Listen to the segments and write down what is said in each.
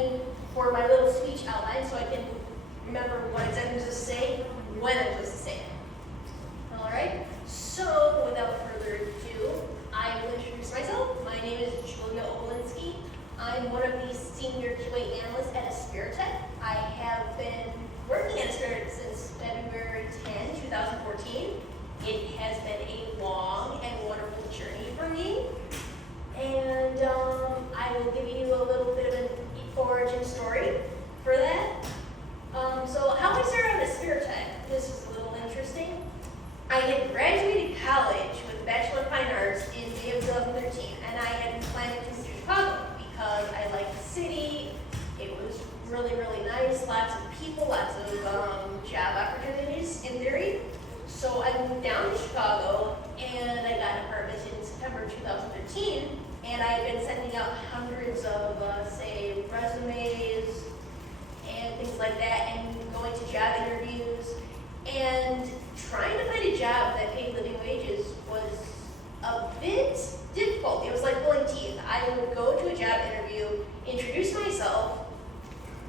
checking for my little speech outline so I can remember what exactly I'm supposed to say, when I'm supposed to say it. All right, so without further ado, I will introduce myself. My name is Julia Obolinski. I'm one of the senior QA analysts at Aspiritech. I have been working at Aspiritech since February 10, 2014. It has been a long and wonderful journey for me. And I will give you a little bit of an origin story for that. So how I started at Aspiritech, this is a little interesting. I had graduated college with a Bachelor of Fine Arts in May of 2013, and I had been planning to move to Chicago because I liked the city. It was really, really nice, lots of people, lots of job opportunities in theory. So I moved down to Chicago, and I got an apartment in September 2013, and I had been sending out hundreds of, say, resumes and things like that, and going to job interviews, and trying to find a job that paid living wages was a bit difficult. It was like pulling teeth. I would go to a job interview, introduce myself,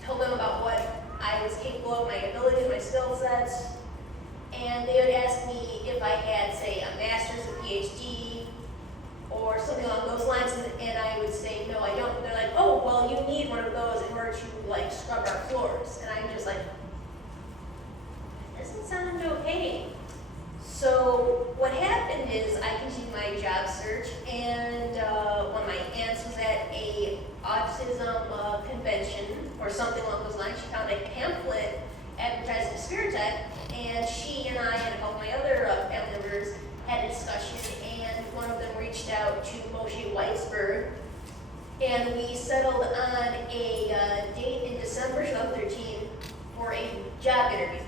tell them about what I was capable of, my abilities, my skill sets, and they would ask me if I had, say, a master's, a PhD, or something along those lines, and I would say, no, I don't. They're like, oh, well, you need one of those in order to, like, scrub our floors. And I'm just like, that doesn't sound okay. So what happened is I continued my job search, and when my aunt was at a autism convention or something along those lines, she found a pamphlet advertised at Aspiritech, and she and I and a couple of my other family members had a discussion, and one of them reached out to Moshe Weisberg, and we settled on a date in December 2013 for a job interview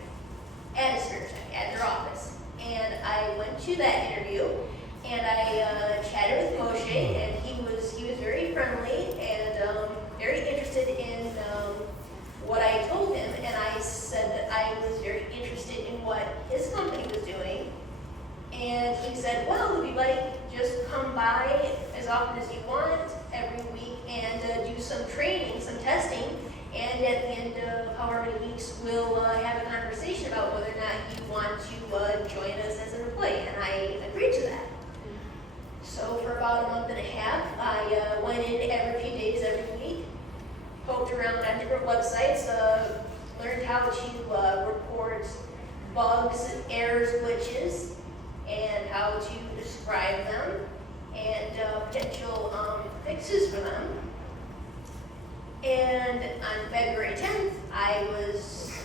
at Aspiritech, at their office. And I went to that interview, and I chatted with Moshe, and he was very friendly and very interested in what I told him, and I said that I was very interested in what his company was doing. And he said, well, if you'd like, just come by as often as you want every week and do some training, some testing, and at the end of however many weeks, we'll have a conversation about whether or not you want to join us as an employee. And I agreed to that. So for about a month and a half, I went in every few days, every week, poked around on different websites, learned how to report bugs, errors, glitches, and how to describe them, and potential fixes for them. And on February 10th, I was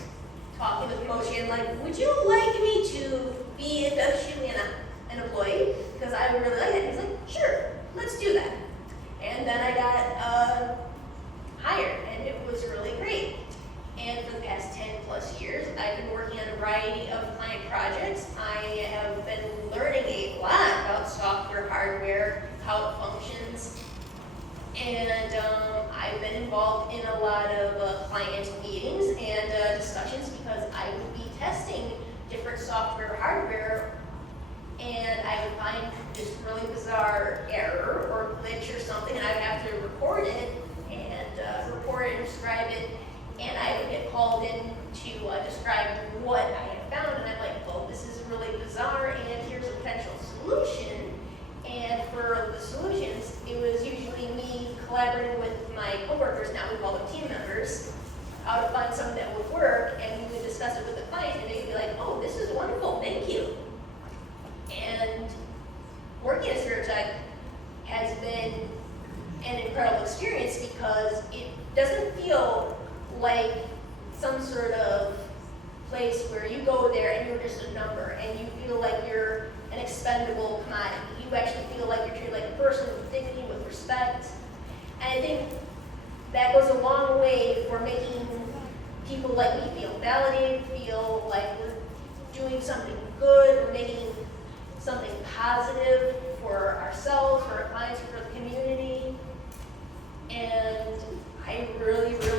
talking with Moshe and like, would you like me to be officially an employee? Because I would really like it. He's like, sure, let's do that. And then I got hired, and it was really great. And for the past 10 plus years, I've been working on a variety of client projects. I have been learning a lot about software, hardware, how it functions. And I've been involved in a lot of client meetings and discussions because I would be testing different software, hardware, and I would find this really bizarre error or glitch or something, and I would have to record it and describe it. And I would get called in to describe what I had found, and I'm like, well, this is really bizarre, and here's a potential solution. And for the solutions, it was usually me collaborating with my coworkers, now we call them team members, how to find something that would work, and we would discuss it with the client, and they'd be like, oh, this is wonderful, thank you. And working at Aspiritech has been an incredible experience because it doesn't feel like some sort of place where you go there and you're just a number and you feel like you're an expendable commodity. You actually feel like you're treated like a person with dignity, with respect. And I think that goes a long way for making people like me feel validated, feel like we're doing something good, we're making something positive for ourselves, for our clients, for the community. And I really, really